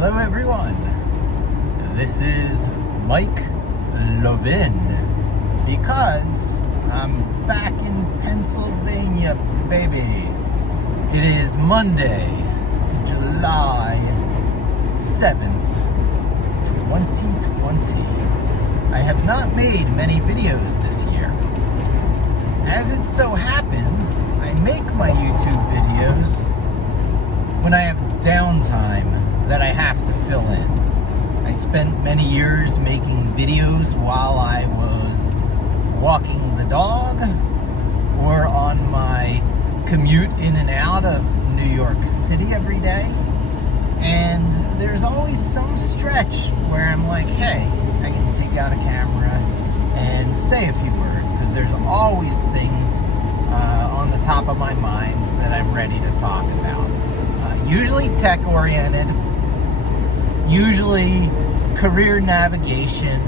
Hello everyone, this is Mike Levin, because I'm back in Pennsylvania, baby. It is Monday, July 7th, 2020. I have not made many videos this year. As it so happens, I make my YouTube videos when I have downtime that I have to fill in. I spent many years making videos while I was walking the dog or on my commute in and out of New York City every day. And there's always some stretch where I'm like, hey, I can take out a camera and say a few words, because there's always things on the top of my mind that I'm ready to talk about. Usually tech-oriented, usually career navigation,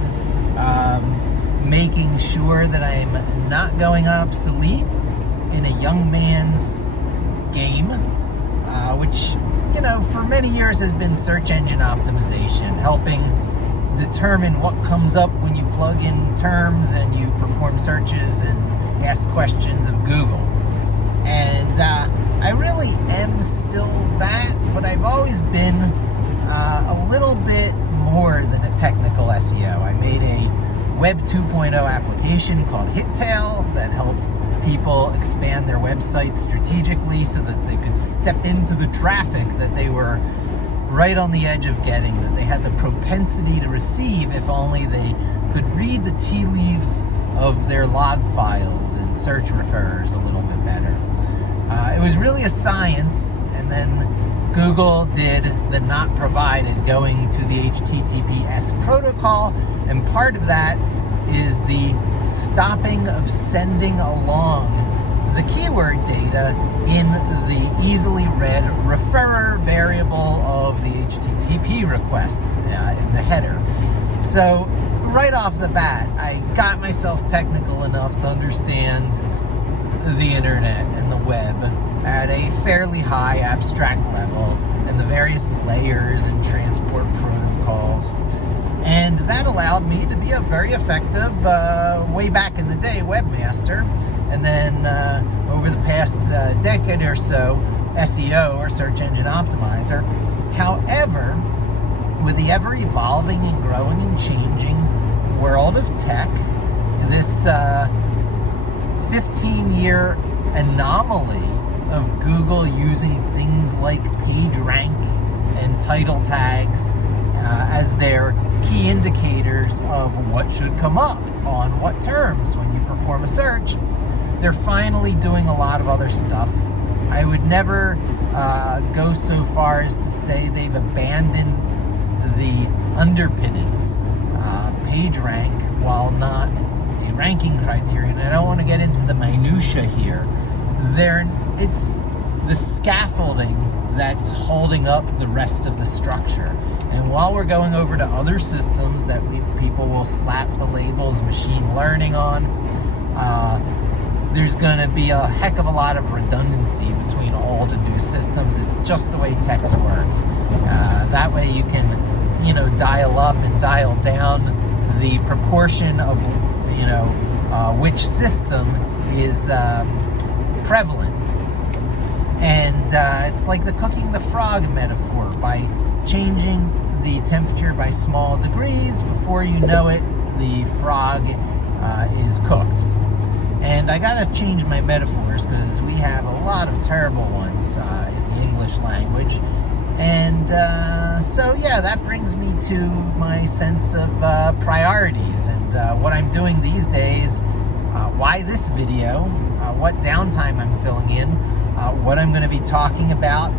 making sure that I'm not going obsolete in a young man's game, which, for many years has been search engine optimization, helping determine what comes up when you plug in terms and you perform searches and ask questions of Google. And I really am still that, but I've always been a little bit more than a technical SEO. I made a Web 2.0 application called Hittail that helped people expand their websites strategically so that they could step into the traffic that they were right on the edge of getting, that they had the propensity to receive if only they could read the tea leaves of their log files and search referrers a little bit better. It was really a science, and then Google did the not provided, going to the HTTPS protocol, and part of that is the stopping of sending along the keyword data in the easily read referrer variable of the HTTP request in the header. So right off the bat, I got myself technical enough to understand the internet and the web at a fairly high abstract level, and the various layers and transport protocols. And that allowed me to be a very effective, way back in the day, webmaster. And then over the past decade or so, SEO, or search engine optimizer. However, with the ever-evolving and growing and changing world of tech, this 15-year anomaly of Google using things like PageRank and title tags as their key indicators of what should come up on what terms when you perform a search, they're finally doing a lot of other stuff. I would never go so far as to say they've abandoned the underpinnings. PageRank, while not a ranking criterion, I don't want to get into the minutia here, it's the scaffolding that's holding up the rest of the structure. And while we're going over to other systems that people will slap the labels machine learning on, there's going to be a heck of a lot of redundancy between old and new systems. It's just the way techs work. That way you can, dial up and dial down the proportion of, which system is prevalent. And it's like the cooking the frog metaphor. By changing the temperature by small degrees, before you know it, the frog is cooked. And I gotta change my metaphors, because we have a lot of terrible ones in the English language. And so that brings me to my sense of priorities and what I'm doing these days, why this video, what downtime I'm filling in, what I'm going to be talking about,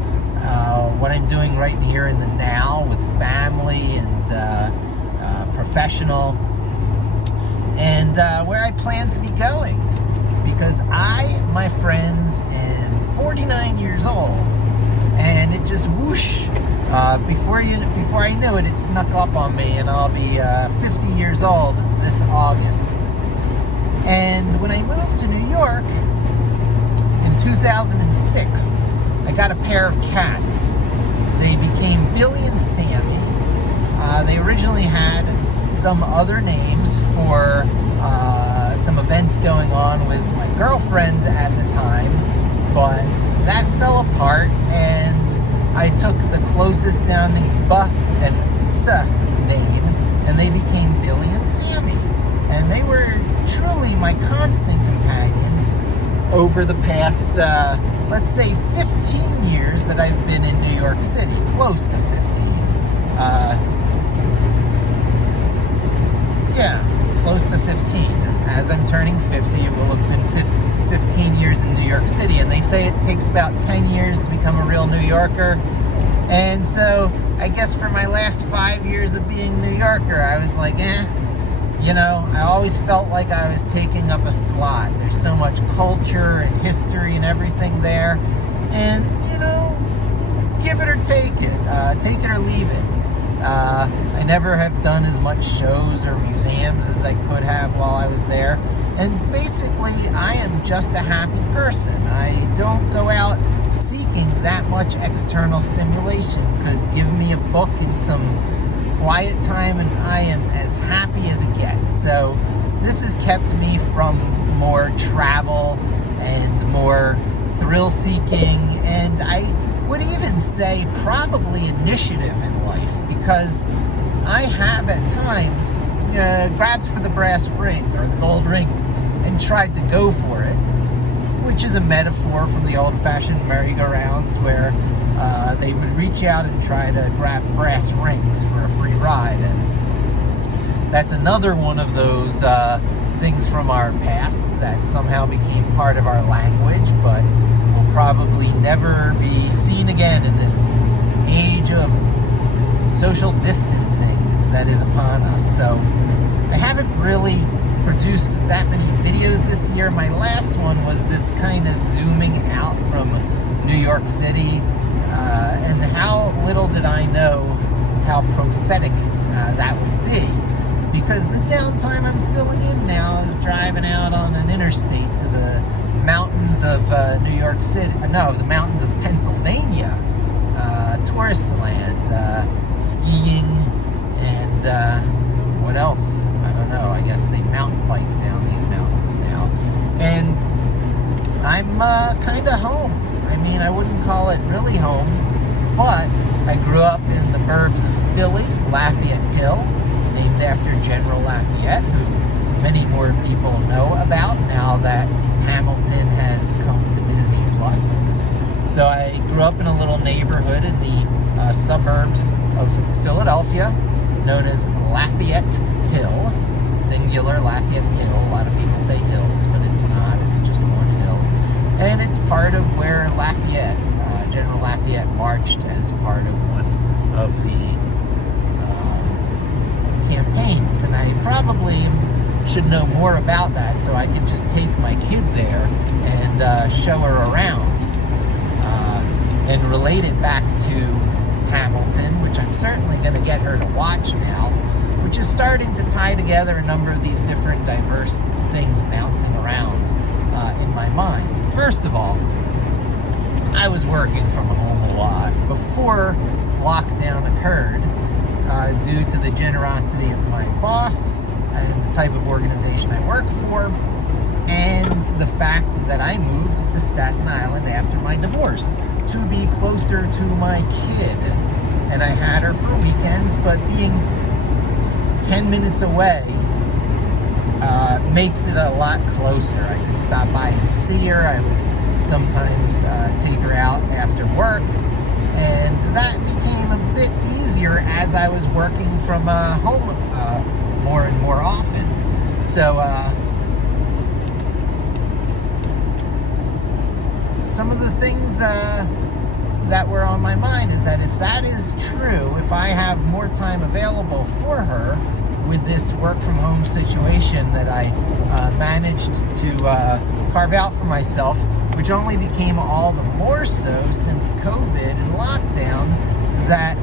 what I'm doing right here in the now with family and professional, and where I plan to be going. Because I, my friends, am 49 years old, and it just whoosh, before I knew it, it snuck up on me, and I'll be 50 years old this August. And when I moved to New York in 2006, I got a pair of cats. They became Billy and Sammy, They originally had some other names for some events going on with my girlfriend at the time, but that fell apart, and I took the closest sounding B and S name, and they became Billy and Sammy. And they were truly my constant companions over the past, let's say, 15 years that I've been in New York City, close to 15. Close to 15. As I'm turning 50, it will have been 15 years in New York City, and they say it takes about 10 years to become a real New Yorker. And so I guess for my last 5 years of being New Yorker, I was like, I always felt like I was taking up a slot. There's so much culture and history and everything there, and give it or take it or leave it. I never have done as much shows or museums as I could have while I was there. And basically, I am just a happy person. I don't go out seeking that much external stimulation, because give me a book and some quiet time and I am as happy as it gets. So this has kept me from more travel and more thrill-seeking, and I would even say probably initiative in life, because I have at times grabbed for the brass ring or the gold ring and tried to go for it, which is a metaphor from the old-fashioned merry-go-rounds where they would reach out and try to grab brass rings for a free ride. And that's another one of those things from our past that somehow became part of our language, but will probably never be seen again in this age of social distancing that is upon us. So I haven't really produced that many videos this year. My last one was this kind of zooming out from New York City, and how little did I know how prophetic that would be, because the downtime I'm filling in now is driving out on an interstate to the mountains of New York City, the mountains of Pennsylvania, tourist land, skiing, and what else? I don't know. I guess they mountain bike down these mountains now. And I'm kind of home. I mean, I wouldn't call it really home, but I grew up in the burbs of Philly, Lafayette Hill, named after General Lafayette, who many more people know about now that Hamilton has come to Disney Plus. So I grew up in a little neighborhood in the suburbs of Philadelphia, known as Lafayette Hill, singular Lafayette Hill. A lot of people say hills, but it's not. It's just one hill. And it's part of where Lafayette, General Lafayette, marched as part of one of the campaigns. And I probably should know more about that, so I can just take my kid there and show her around and relate it back to Hamilton, which I'm certainly going to get her to watch now, which is starting to tie together a number of these different diverse things bouncing around in my mind. First of all, I was working from home a lot before lockdown occurred, due to the generosity of my boss and the type of organization I work for, and the fact that I moved to Staten Island after my divorce to be closer to my kid. And I had her for weekends, but being 10 minutes away makes it a lot closer. I could stop by and see her. I would sometimes take her out after work, and that became a bit easier as I was working from home more and more often. So some of the things that were on my mind is that if that is true, if I have more time available for her with this work from home situation that I managed to carve out for myself, which only became all the more so since COVID and lockdown, that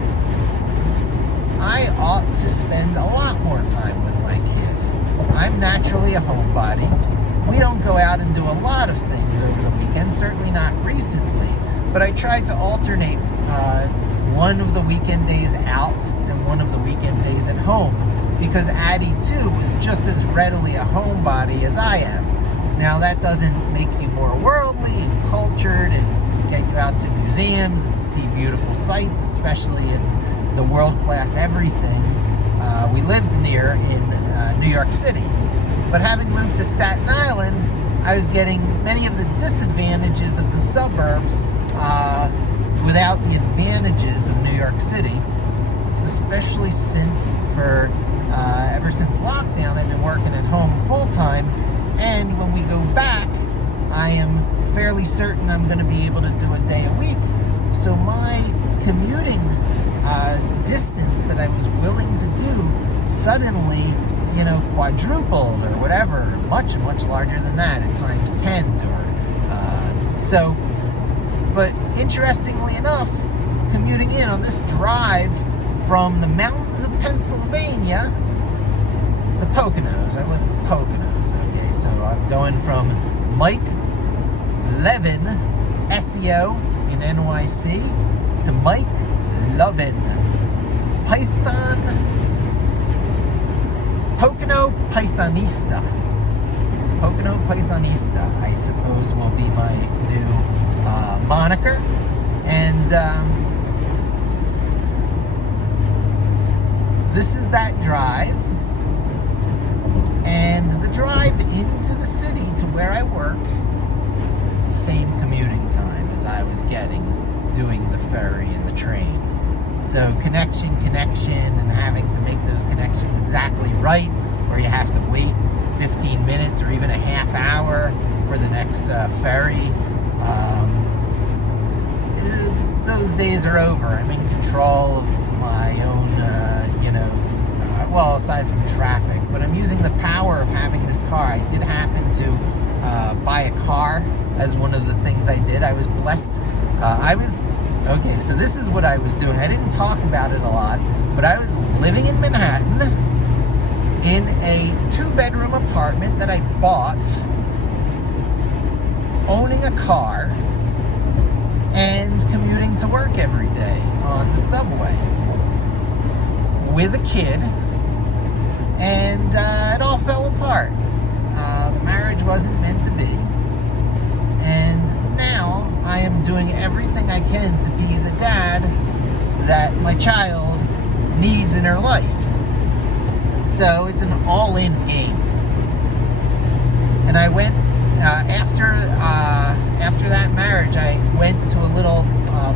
I ought to spend a lot more time with my kid. I'm naturally a homebody. We don't go out and do a lot of things over the weekend, certainly not recently, but I tried to alternate one of the weekend days out and one of the weekend days at home, because Addie too is just as readily a homebody as I am. Now that doesn't make you more worldly and cultured and get you out to museums and see beautiful sights, especially in the world-class everything we lived near in New York City. But having moved to Staten Island, I was getting many of the disadvantages of the suburbs without the advantages of New York City, especially since ever since lockdown, I've been working at home full-time, and when we go back, I am fairly certain I'm going to be able to do a day a week. So my commuting distance that I was willing to do suddenly, quadrupled or whatever, much, much larger than that, at times 10 but interestingly enough, commuting in on this drive from the mountains of Pennsylvania, the Poconos. I live in the Poconos, okay? So I'm going from Mike Levin, SEO in NYC, to Mike Lovin, Pocono Pythonista. Pocono Pythonista, I suppose, will be my new moniker. And this is that drive. And the drive into the city to where I work, same commuting time as I was getting doing the ferry and the train. So connection, and having to make those connections exactly right, where you have to wait 15 minutes or even a half hour for the next ferry. Those days are over. I'm in control of my own, aside from traffic, but I'm using the power of having this car. I did happen to buy a car as one of the things I did. I was blessed. Okay, so this is what I was doing. I didn't talk about it a lot, but I was living in Manhattan in a 2-bedroom apartment that I bought, owning a car, and commuting to work every day on the subway with a kid, and it all fell apart. The marriage wasn't meant to be, and now I am doing everything I can to be the dad that my child needs in her life. So it's an all-in game. And I went after that marriage, I went to a little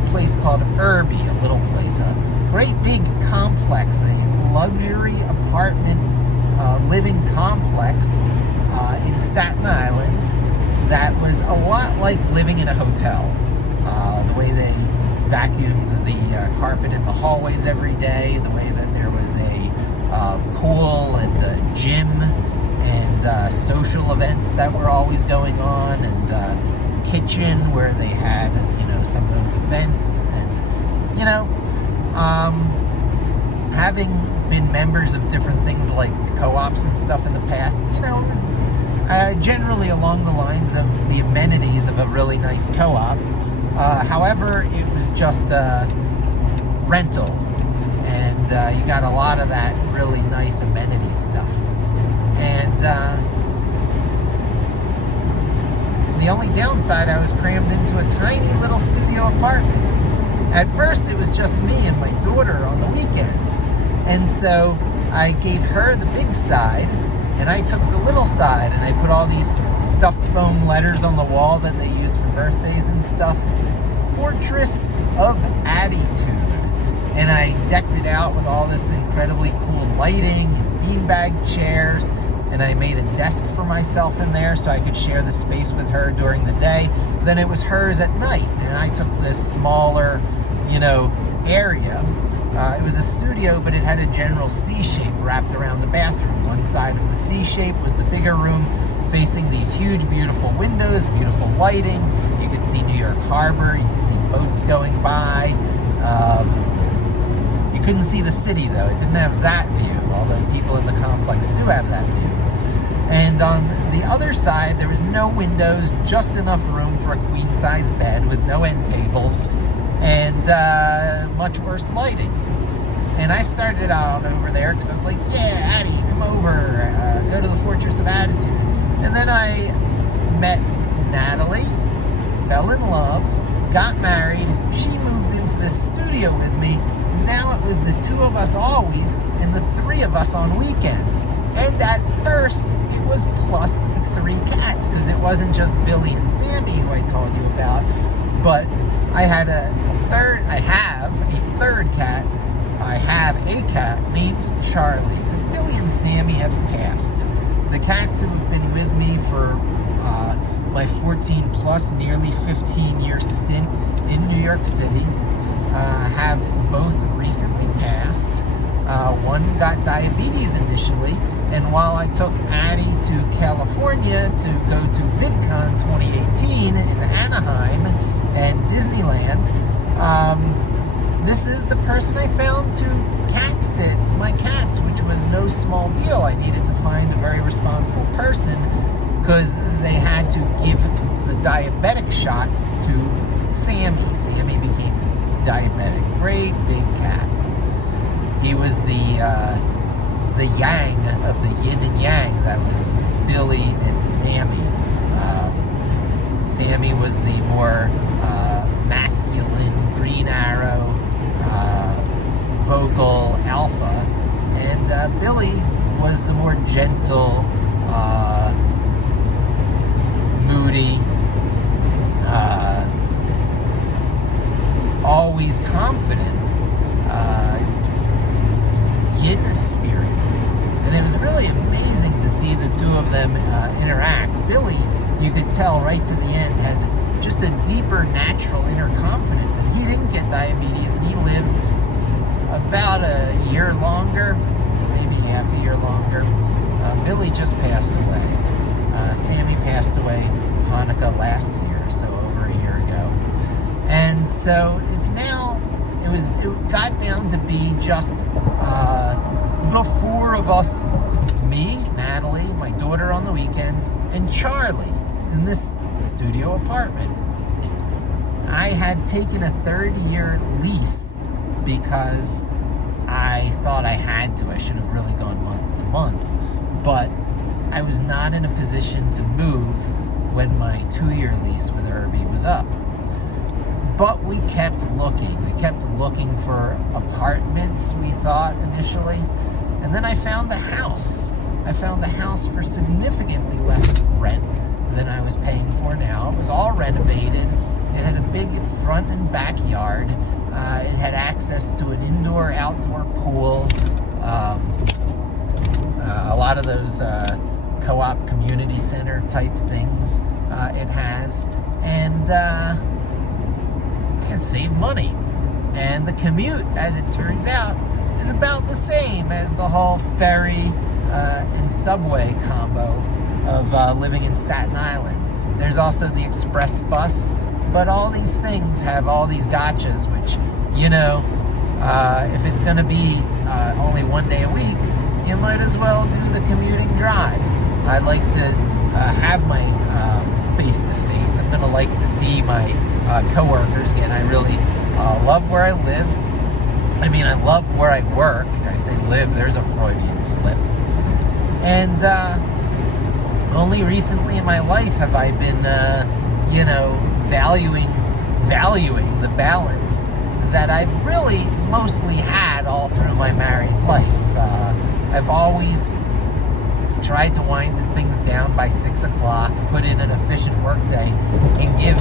place called Irby, a great big complex, a luxury apartment living complex in Staten Island that was a lot like living in a hotel. The way they vacuumed the carpet in the hallways every day, the way that there was a pool and a gym and social events that were always going on, and kitchen where they had, some of those events, and, having been members of different things like co-ops and stuff in the past, it was generally along the lines of the amenities of a really nice co-op. However, it was just a rental, and you got a lot of that really nice amenity stuff. And the only downside, I was crammed into a tiny little studio apartment. At first, it was just me and my daughter on the weekends. And so I gave her the big side, and I took the little side, and I put all these stuffed foam letters on the wall that they use for birthdays and stuff. Fortress of Attitude. And I decked it out with all this incredibly cool lighting and beanbag chairs, and I made a desk for myself in there so I could share the space with her during the day. Then it was hers at night, and I took this smaller, area. It was a studio, but it had a general C shape wrapped around the bathroom. One side of the C shape was the bigger room, facing these huge, beautiful windows, beautiful lighting. You could see New York Harbor. You could see boats going by. You couldn't see the city, though. It didn't have that view, although people in the complex do have that view. And on the other side, there was no windows, just enough room for a queen-size bed with no end tables, and much worse lighting. And I started out over there because I was like, yeah, Addie, come over, go to the Fortress of Attitude. And then I met Natalie, fell in love, got married. She moved into the studio with me. Now it was the two of us always and the three of us on weekends. And at first, it was plus 3 cats because it wasn't just Billy and Sammy who I told you about, but I have a third cat. I have a cat named Charlie because Billy and Sammy have passed. The cats who have been with me for my 14 plus, nearly 15-year stint in New York City have both recently passed. One got diabetes initially, and while I took Addie to California to go to VidCon 2018 in Anaheim and Disneyland, this is the person I found to cat sit my cats, which was no small deal. I needed to find a very responsible person because they had to give the diabetic shots to Sammy. Sammy became diabetic. Great big cat. He was the yang of the yin and yang. That was Billy and Sammy. Sammy was the more masculine, green arrow, vocal alpha, and Billy was the more gentle, moody, always confident yin spirit. And it was really amazing to see the two of them interact. Billy, you could tell right to the end, had just a deeper natural inner confidence, and he didn't get diabetes, and he lived about a year longer, maybe half a year longer. Billy just passed away. Sammy passed away Hanukkah last year, so over a year ago. And so it's now, it got down to be just the four of us, me, Natalie, my daughter on the weekends, and Charlie in this studio apartment. I had taken a 3rd-year lease because I thought I had to. I should have really gone month to month. But I was not in a position to move when my 2-year lease with Irby was up. But we kept looking. We kept looking for apartments, we thought initially. And then I found a house. I found a house for significantly less rent than I was paying for now. It was all renovated. It had a big front and backyard. It had access to an indoor-outdoor pool. A lot of those co-op community center type things it has. And it saved money. And the commute, as it turns out, is about the same as the whole ferry and subway combo of living in Staten Island. There's also the express bus, but all these things have all these gotchas, which, you know, if it's going to be only one day a week, you might as well do the commuting drive. I'd like to have my face-to-face. I'm going to like to see my coworkers again. I really love where I live. I mean, I love where I work. I say live, there's a Freudian slip. And only recently in my life have I been, valuing the balance that I've really mostly had all through my married life. I've always tried to wind things down by 6 o'clock, put in an efficient workday, and give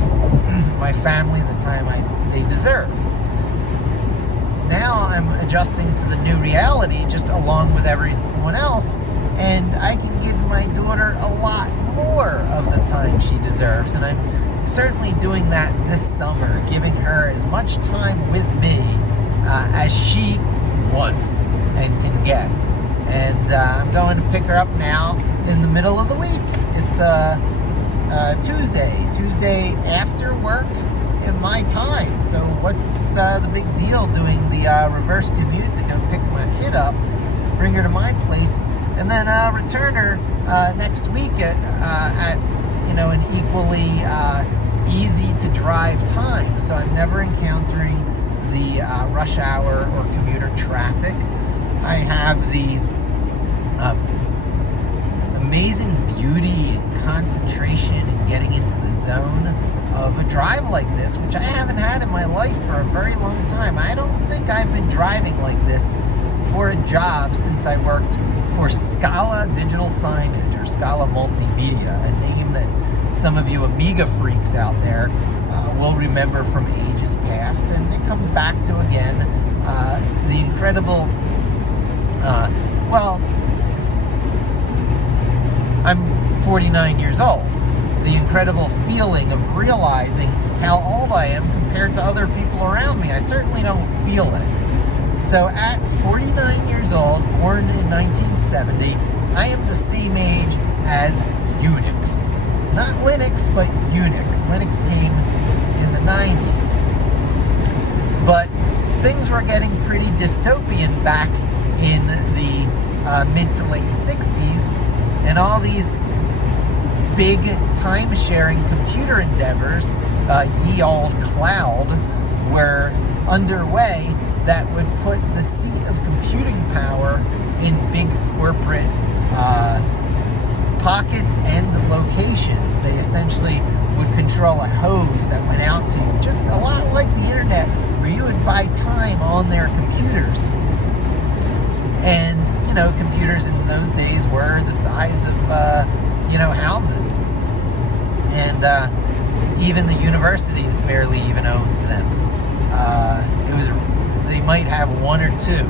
my family the time they deserve. Now I'm adjusting to the new reality just along with everyone else, and I can give my daughter a lot more of the time she deserves, and I'm certainly doing that this summer, giving her as much time with me as she wants and can get. And I'm going to pick her up now in the middle of the week. It's Tuesday after work in my time. So what's the big deal doing the reverse commute to go pick my kid up, bring her to my place, and then return her next week at an equally easy to drive time. So I'm never encountering the rush rush hour or commuter traffic. I have the amazing beauty and concentration and getting into the zone of a drive like this, which I haven't had in my life for a very long time. I don't think I've been driving like this for a job since I worked for Scala Digital Signage or Scala Multimedia, a name that some of you Amiga freaks out there will remember from ages past, and it comes back to again the incredible I'm 49 years old. The incredible feeling of realizing how old I am compared to other people around me. I certainly don't feel it. So at 49 years old, born in 1970, I am the same age as Unix. Not Linux, but Unix. Linux came in the 90s. But things were getting pretty dystopian back in the mid to late 60s, and all these big time-sharing computer endeavors, ye old cloud, were underway that would put the seat of computing power in big corporate pockets and locations. They essentially would control a hose that went out to you, just a lot like the internet, where you would buy time on their computers. And, computers in those days were the size of, houses. And even the universities barely even owned them. They might have one or two.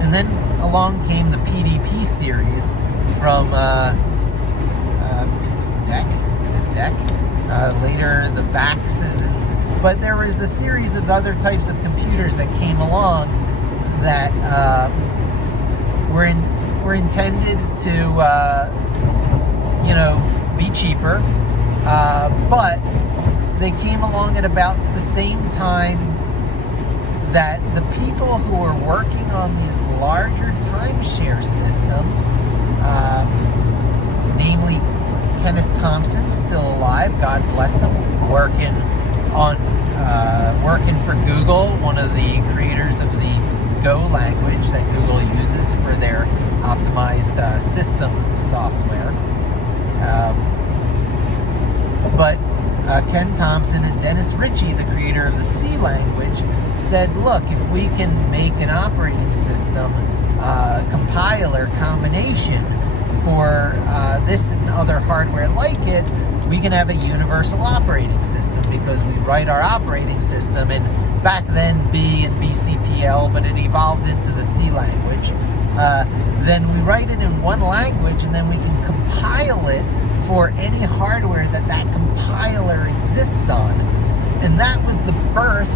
And then along came the PDP series from DEC. Is it DEC? Later, the VAXs. But there was a series of other types of computers that came along that were intended to, be cheaper, but they came along at about the same time that the people who were working on these larger timeshare systems, namely Kenneth Thompson, still alive, God bless him, working for Google, one of the creators of the Go language that Google uses for their optimized system software. But Ken Thompson and Dennis Ritchie, the creator of the C language, said, look, if we can make an operating system compiler combination for this and other hardware like it, we can have a universal operating system, because we write our operating system in, back then, B and BCPL, but it evolved into the C language. Then we write it in one language, and then we can compile it for any hardware that compiler exists on. And that was the birth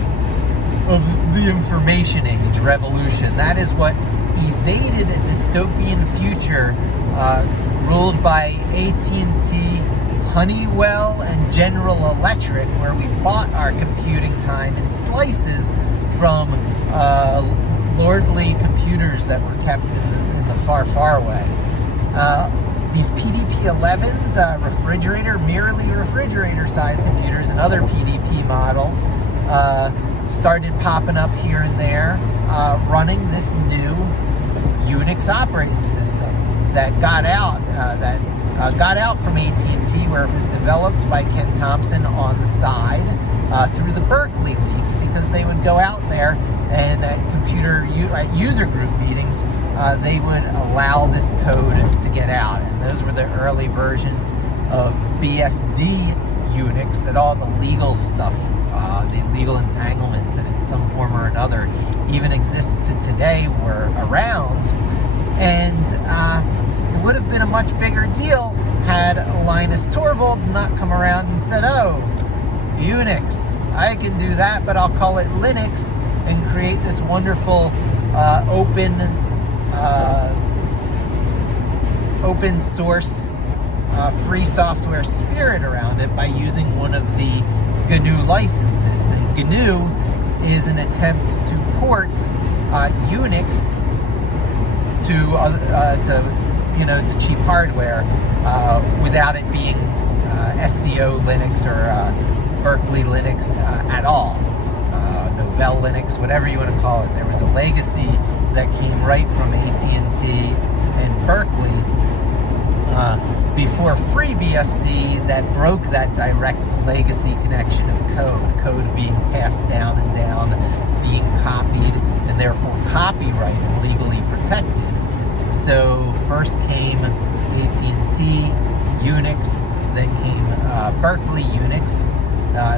of the information age revolution. That is what evaded a dystopian future ruled by AT&T, Honeywell, and General Electric, where we bought our computing time in slices from lordly computers that were kept in the far, far away. These PDP-11s, merely refrigerator-sized computers, and other PDP models started popping up here and there, running this new Unix operating system that got out from AT&T, where it was developed by Ken Thompson on the side through the Berkeley leak, because they would go out there and at user group meetings, they would allow this code to get out. And those were the early versions of BSD Unix, that all the legal stuff, the legal entanglements that in some form or another even exist to today, were around. And it would have been a much bigger deal had Linus Torvalds not come around and said, oh, Unix, I can do that, but I'll call it Linux, and create this wonderful open source free software spirit around it by using one of the GNU licenses. And GNU is an attempt to port Unix to cheap hardware without it being SCO Linux or Berkeley Linux at all. No Novell Linux, whatever you want to call it. There was a legacy that came right from AT&T and Berkeley before FreeBSD that broke that direct legacy connection of code being passed down and down, being copied, and therefore copyright and legally protected. So first came AT&T Unix, then came Berkeley Unix,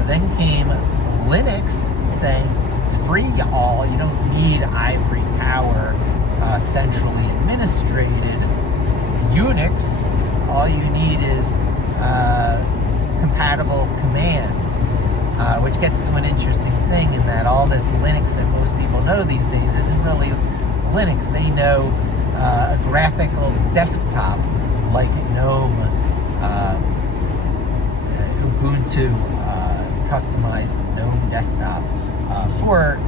then came Linux saying it's free, y'all. You don't need ivory tower, centrally administrated Unix. All you need is compatible commands, which gets to an interesting thing in that all this Linux that most people know these days isn't really Linux. They know a graphical desktop like GNOME, Ubuntu, customized GNOME desktop for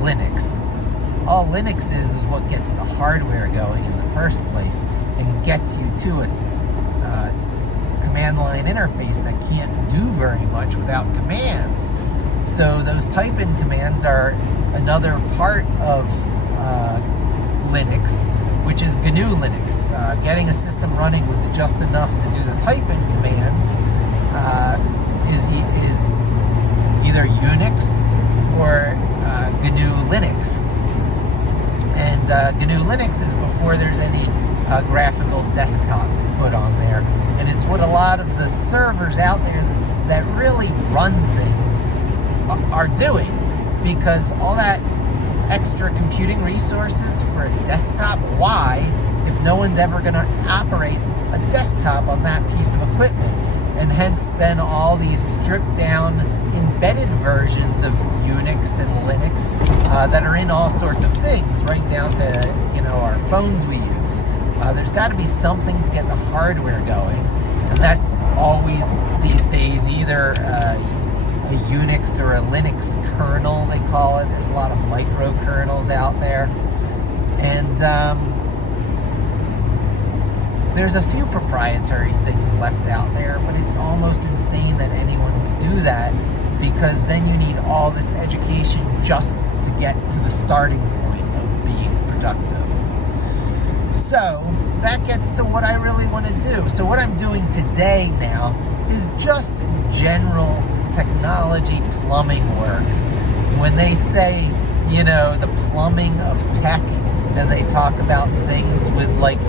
Linux. All Linux is what gets the hardware going in the first place and gets you to a command line interface that can't do very much without commands. So those type-in commands are another part of Linux, which is GNU Linux. Getting a system running with just enough to do the type-in commands is either Unix or GNU Linux. And GNU Linux is before there's any graphical desktop put on there. And it's what a lot of the servers out there that really run things are doing, because all that extra computing resources for a desktop, why, if no one's ever going to operate a desktop on that piece of equipment? And hence then all these stripped down embedded versions of Unix and Linux that are in all sorts of things, right down to, our phones we use. There's got to be something to get the hardware going, and that's always these days either a Unix or a Linux kernel, they call it. There's a lot of microkernels out there, and there's a few proprietary things left out there, but it's almost insane that anyone would do that, because then you need all this education just to get to the starting point of being productive. So that gets to what I really want to do. So what I'm doing today now is just general technology plumbing work. When they say, the plumbing of tech, and they talk about things with like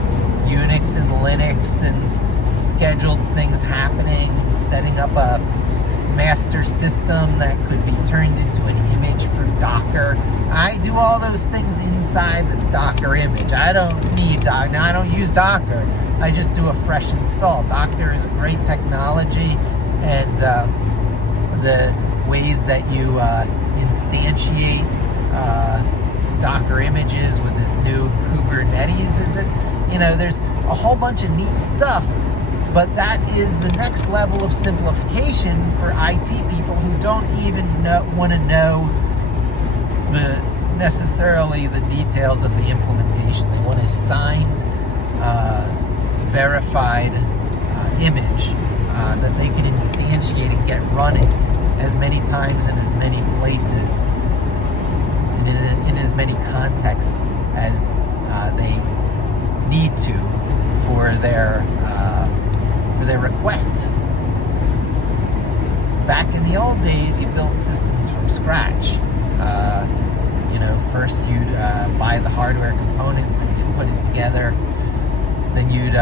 Unix and Linux and scheduled things happening and setting up a master system that could be turned into an image for Docker. I do all those things inside the Docker image. I don't need Docker. Now, I don't use Docker. I just do a fresh install. Docker is a great technology, and the ways that you instantiate Docker images with this new Kubernetes, is it? There's a whole bunch of neat stuff, but that is the next level of simplification for IT people who don't even want to know necessarily the details of the implementation. They want a signed, verified image that they can instantiate and get running as many times in as many places and in as many contexts as they need to for their request. Back in the old days, you built systems from scratch. First you'd buy the hardware components, then you'd put it together, then you'd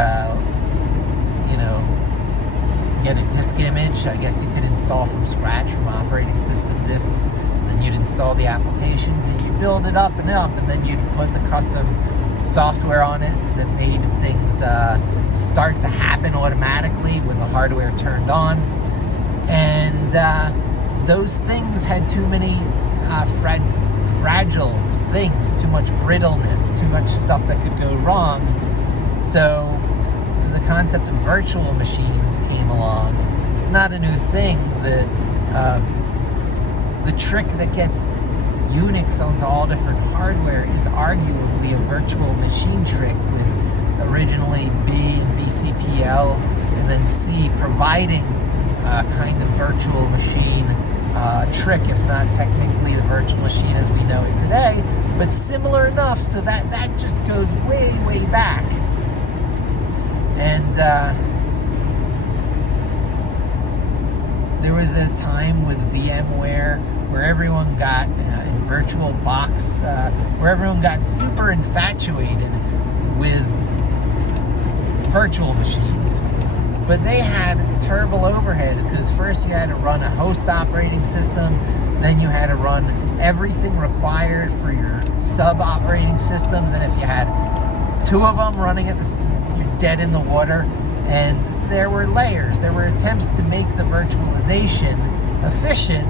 get a disk image. I guess you could install from scratch from operating system disks. Then you'd install the applications and you'd build it up, and then you'd put the custom software on it that made things start to happen automatically when the hardware turned on. And those things had too many fragile things, too much brittleness, too much stuff that could go wrong. So the concept of virtual machines came along. It's not a new thing. The trick that gets Unix onto all different hardware is arguably a virtual machine trick, with originally B and BCPL and then C providing a kind of virtual machine trick, if not technically the virtual machine as we know it today, but similar enough so that just goes way, way back. And there was a time with VMware where everyone got in VirtualBox, where everyone got super infatuated with virtual machines. But they had terrible overhead because first you had to run a host operating system, then you had to run everything required for your sub operating systems, and if you had two of them running at you're dead in the water. And there were layers. There were attempts to make the virtualization efficient,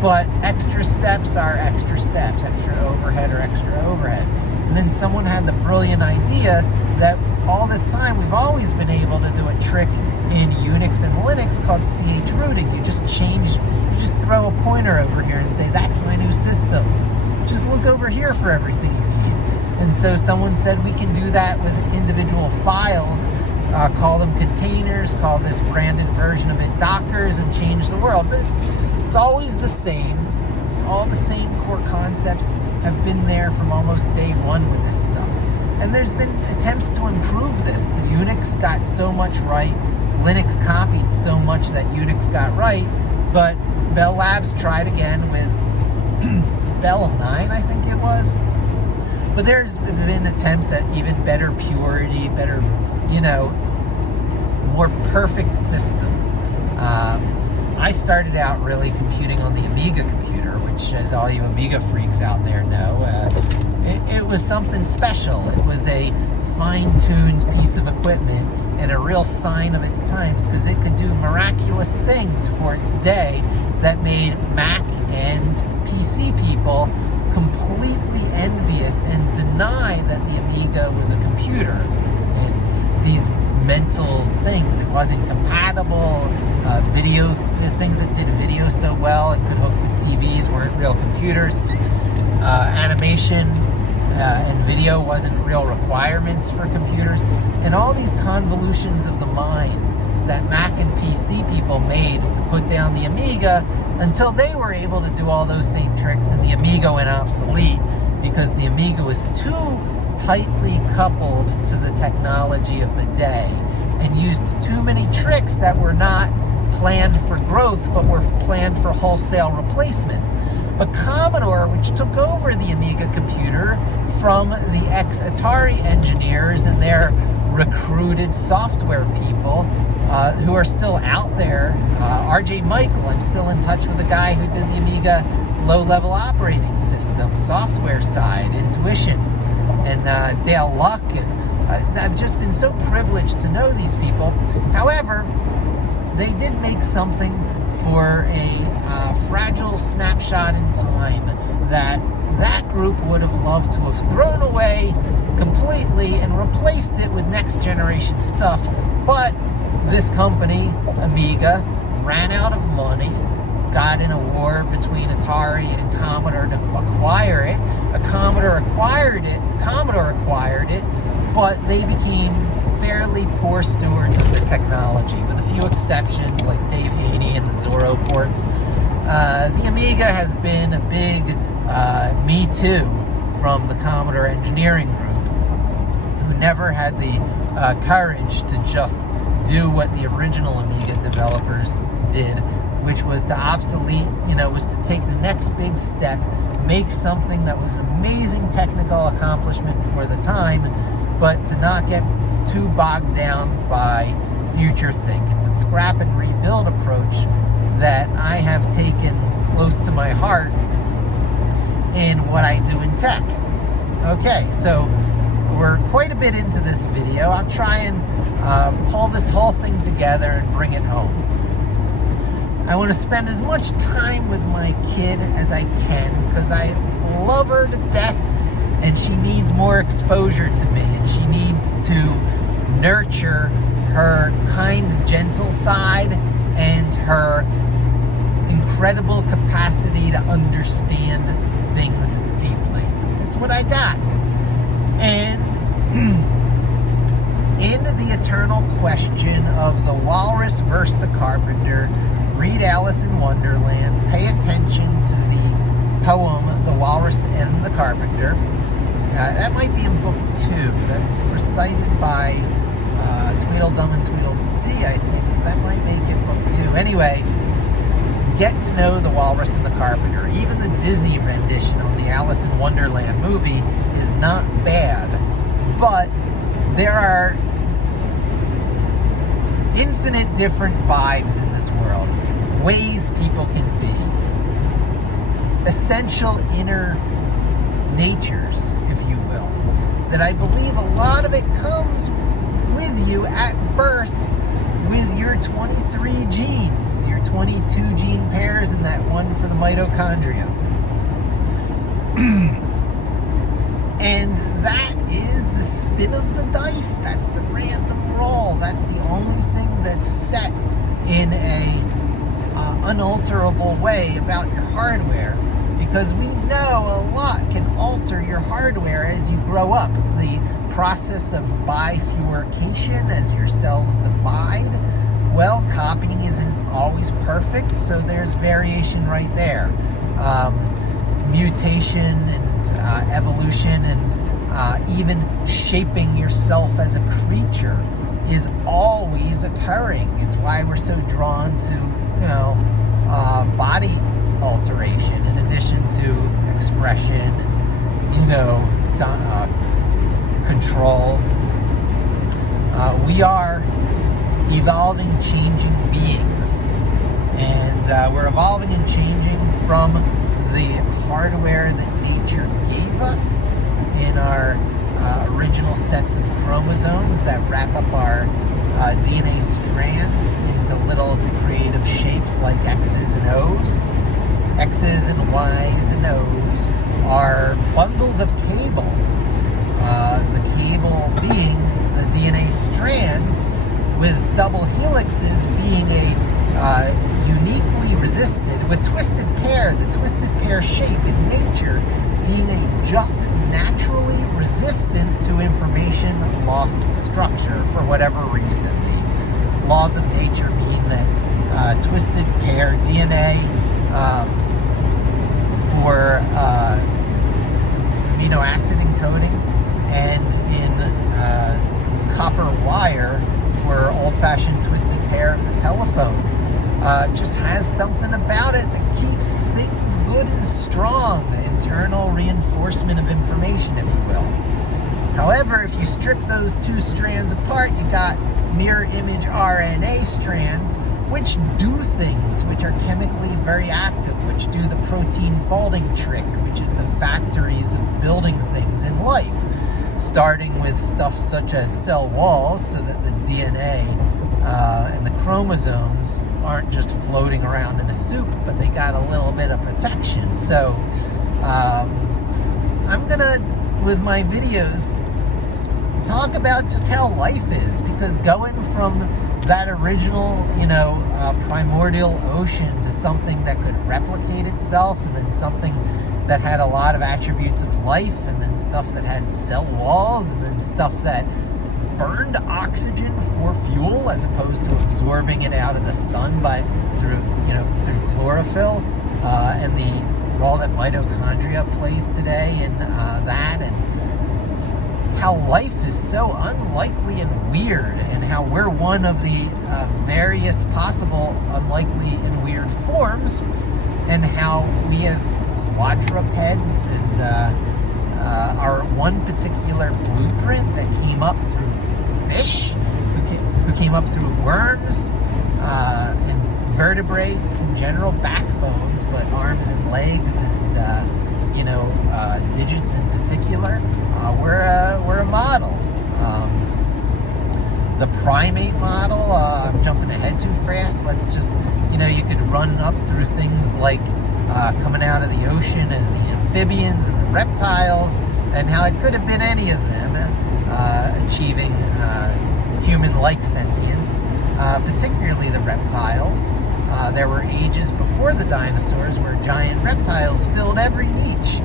but extra steps are extra steps, extra overhead or extra overhead. And then someone had the brilliant idea that all this time we've always been able to do a trick in Unix and Linux called CH rooting. You just throw a pointer over here and say, that's my new system. Just look over here for everything you need. And so someone said we can do that with individual files, call them containers, call this branded version of it Dockers, and change the world. But it's always the same. All the same core concepts have been there from almost day one with this stuff. And there's been attempts to improve this. Unix got so much right. Linux copied so much that Unix got right. But Bell Labs tried again with Bell 9, I think it was. But there's been attempts at even better purity, better, more perfect systems. I started out really computing on the Amiga computer, which, as all you Amiga freaks out there know, it was something special. It was a fine-tuned piece of equipment and a real sign of its times because it could do miraculous things for its day that made Mac and PC people completely envious and deny that the Amiga was a computer. And these mental things, it wasn't compatible. The things that did video so well, it could hook to TVs, weren't real computers. Animation and video wasn't real requirements for computers. And all these convolutions of the mind that Mac and PC people made to put down the Amiga until they were able to do all those same tricks and the Amiga went obsolete because the Amiga was too tightly coupled to the technology of the day and used too many tricks that were not planned for growth but were planned for wholesale replacement. But Commodore, which took over the Amiga computer from the ex-Atari engineers and their recruited software people who are still out there. RJ Michael, I'm still in touch with the guy who did the Amiga low-level operating system, software side, Intuition, and Dale Luck. And I've just been so privileged to know these people. However, they did make something for a fragile snapshot in time that group would have loved to have thrown away completely and replaced it with next generation stuff. But this company, Amiga, ran out of money, got in a war between Atari and Commodore to acquire it. Commodore acquired it, but they became fairly poor stewards of the technology, with a few exceptions like Dave Haney and the Zorro ports. The Amiga has been a big me too from the Commodore engineering group, who never had the courage to just do what the original Amiga developers did, which was to was to take the next big step, make something that was an amazing technical accomplishment for the time, but to not get too bogged down by future think. It's a scrap and rebuild approach that I have taken close to my heart in what I do in tech. Okay, so we're quite a bit into this video. I'll try and pull this whole thing together and bring it home. I want to spend as much time with my kid as I can because I love her to death and she needs more exposure to me, and she needs to nurture her kind, gentle side and her incredible capacity to understand things deeply. It's what I got. And in the eternal question of the walrus versus the carpenter, read Alice in Wonderland, pay attention to the poem The Walrus and the Carpenter. That might be in book 2. That's recited by Tweedledum and Tweedledee, I think, so that might make it book 2. Anyway, get to know The Walrus and the Carpenter. Even the Disney rendition on the Alice in Wonderland movie is not bad, but there are infinite different vibes in this world, ways people can be, essential inner natures, if you will, that I believe a lot of it comes with you at birth with your 23 genes, your 22 gene pairs, and that one for the mitochondria. And that is the spin of the dice. That's the random roll. That's the only thing that's set in a unalterable way about your hardware, because we know a lot can alter your hardware as you grow up. The process of bifurcation as your cells divide, well, copying isn't always perfect, so there's variation right there. Mutation and evolution and even shaping yourself as a creature is always occurring. It's why we're so drawn to, body alteration in addition to expression and, control. We are evolving, changing beings, and we're evolving and changing from the hardware that nature gave us in our original sets of chromosomes that wrap up our DNA strands into little creative shapes like X's and O's. X's and Y's and O's are bundles of cable. The cable being the DNA strands, with double helixes being a uniquely resisted, with twisted pair, the twisted pair shape in nature being a just naturally resistant to information loss structure for whatever reason. The laws of nature mean that twisted pair DNA for amino acid encoding, and in copper wire for old-fashioned twisted pair of the telephone, just has something about it that keeps things good and strong, internal reinforcement of information, if you will. However, if you strip those two strands apart, you got mirror image RNA strands, which do things, which are chemically very active, which do the protein folding trick, which is the factories of building things in life, starting with stuff such as cell walls, so that the DNA and the chromosomes aren't just floating around in a soup, but they got a little bit of protection. So I'm gonna, with my videos, talk about just how life is, because going from that original, primordial ocean to something that could replicate itself, and then something that had a lot of attributes of life, and then stuff that had cell walls, and then stuff that burned oxygen for fuel as opposed to absorbing it out of the sun through chlorophyll, and the role that mitochondria plays today in that, and how life is so unlikely and weird, and how we're one of the various possible unlikely and weird forms, and how we as quadrupeds and are one particular blueprint that came up through fish, who came up through worms, and vertebrates in general, backbones, but arms and legs and digits in particular. We're a model. The primate model, I'm jumping ahead too fast. Let's just, you could run up through things like coming out of the ocean as the amphibians and the reptiles, and how it could have been any of them achieving human-like sentience, particularly the reptiles. There were ages before the dinosaurs where giant reptiles filled every niche.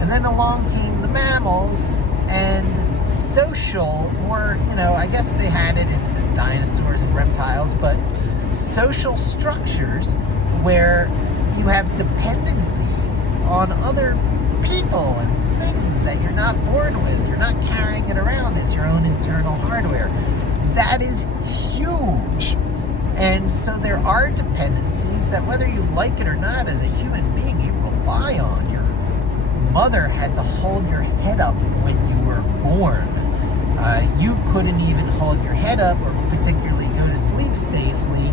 And then along came the mammals, and social, or, I guess they had it in dinosaurs and reptiles, but social structures where you have dependencies on other people and things that you're not born with. You're not carrying it around as your own internal hardware. That is huge. And so there are dependencies that, whether you like it or not, as a human being, you rely on. Your mother had to hold your head up when you were born. You couldn't even hold your head up or particularly go to sleep safely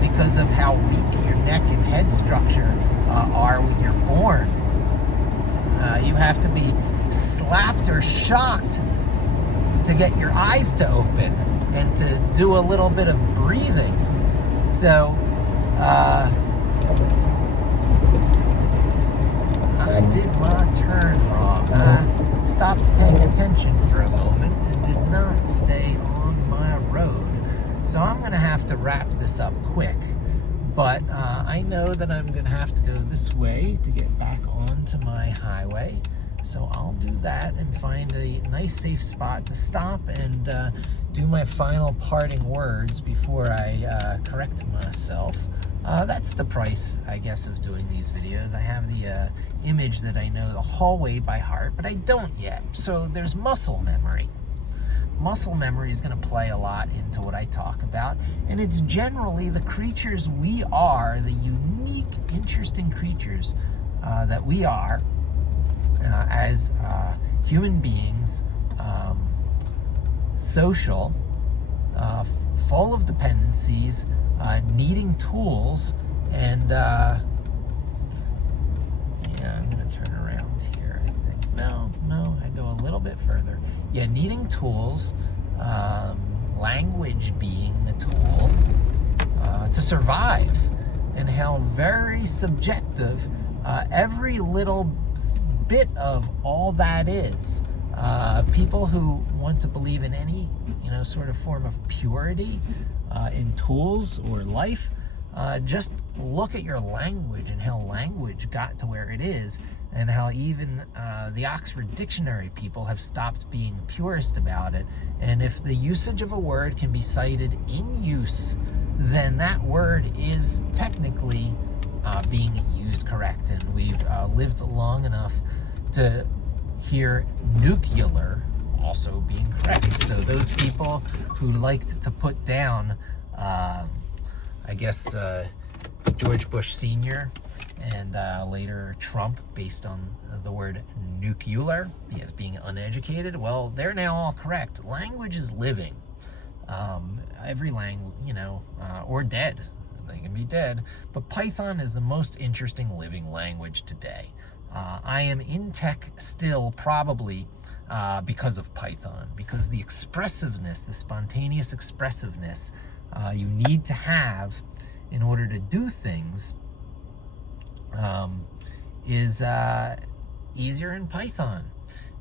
because of how weak your neck and head structure are when you're born. You have to be slapped or shocked to get your eyes to open and to do a little bit of breathing. So, I did my turn wrong. I stopped paying attention for a moment and did not stay on my road. So I'm going to have to wrap this up quick. But I know that I'm going to have to go this way to get back onto my highway. So I'll do that and find a nice safe spot to stop and do my final parting words before I correct myself. That's the price, I guess, of doing these videos. I have the image that I know the hallway by heart, but I don't yet. So there's muscle memory. Muscle memory is going to play a lot into what I talk about, and it's generally the creatures we are, the unique, interesting creatures that we are as human beings, social, full of dependencies, needing tools, and yeah, I'm going to turn around here, I think. No, I go a little bit further. Yeah, needing tools, language being the tool to survive, and how very subjective every little bit of all that is. People who want to believe in any, sort of form of purity in tools or life, just look at your language and how language got to where it is, and how even the Oxford Dictionary people have stopped being purist about it. And if the usage of a word can be cited in use, then that word is technically being used correct. And we've lived long enough to hear nuclear also being correct. So those people who liked to put down, I guess, George Bush Sr. and later Trump based on the word nuclear as being uneducated, well, they're now all correct. Language is living. Every language, or dead. They can be dead. But Python is the most interesting living language today. I am in tech still, probably because of Python, because the expressiveness, the spontaneous expressiveness you need to have in order to do things is easier in Python.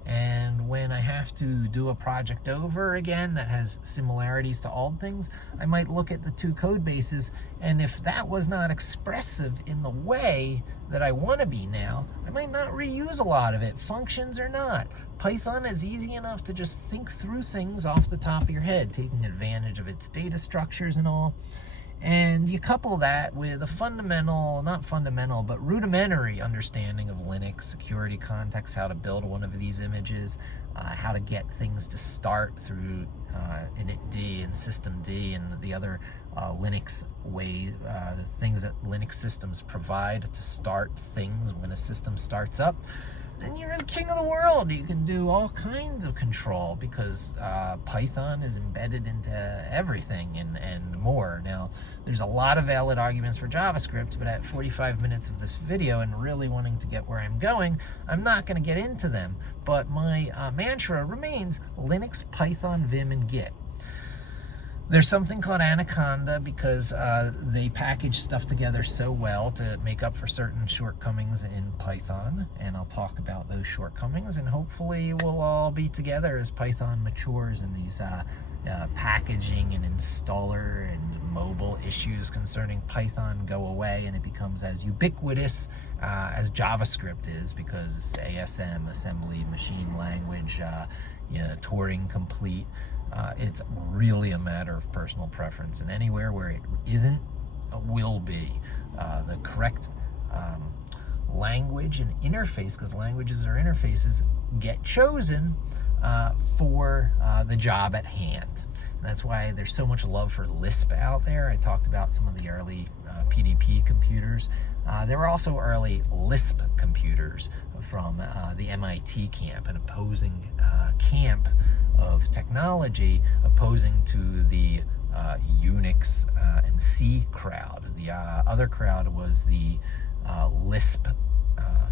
And when I have to do a project over again that has similarities to old things, I might look at the two code bases, and if that was not expressive in the way that I want to be now, I might not reuse a lot of it, functions or not. Python is easy enough to just think through things off the top of your head, taking advantage of its data structures and all. And you couple that with a not fundamental, but rudimentary understanding of Linux, security context, how to build one of these images, how to get things to start through initd and systemd and the other Linux ways, the things that Linux systems provide to start things when a system starts up. Then you're the king of the world. You can do all kinds of control because Python is embedded into everything and more. Now, there's a lot of valid arguments for JavaScript, but at 45 minutes of this video and really wanting to get where I'm going, I'm not going to get into them. But my mantra remains Linux, Python, Vim, and Git. There's something called Anaconda because they package stuff together so well to make up for certain shortcomings in Python, and I'll talk about those shortcomings, and hopefully we'll all be together as Python matures and these packaging and installer and mobile issues concerning Python go away and it becomes as ubiquitous as JavaScript is, because it's ASM, assembly machine language, Turing complete. It's really a matter of personal preference, and anywhere where it isn't, will be. The correct language and interface, because languages are interfaces, get chosen for the job at hand. And that's why there's so much love for Lisp out there. I talked about some of the early PDP computers. There were also early Lisp computers from the MIT camp, an opposing camp of technology, opposing to the Unix and C crowd. The other crowd was the Lisp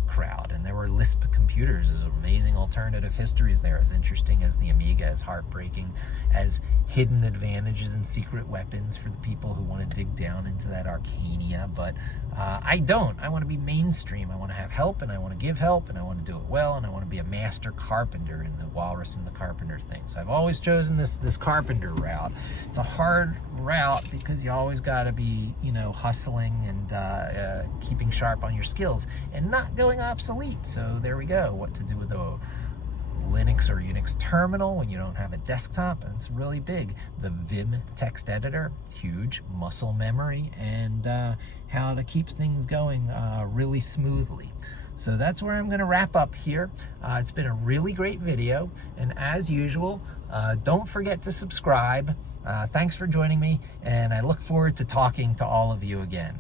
crowd, and there were Lisp computers. There's amazing alternative histories there, as interesting as the Amiga, as heartbreaking as hidden advantages and secret weapons for the people who want to dig down into that arcania. But I don't. I want to be mainstream. I want to have help, and I want to give help, and I want to do it well, and I want to be a master carpenter in the Walrus and the Carpenter thing. So I've always chosen this carpenter route. It's a hard route because you always got to be, hustling and keeping sharp on your skills and not going obsolete. So there we go. What to do with the Linux or Unix terminal when you don't have a desktop? That's really big. The Vim text editor, huge. Muscle memory, and how to keep things going really smoothly. So that's where I'm going to wrap up here. It's been a really great video, and as usual, don't forget to subscribe. Thanks for joining me, and I look forward to talking to all of you again.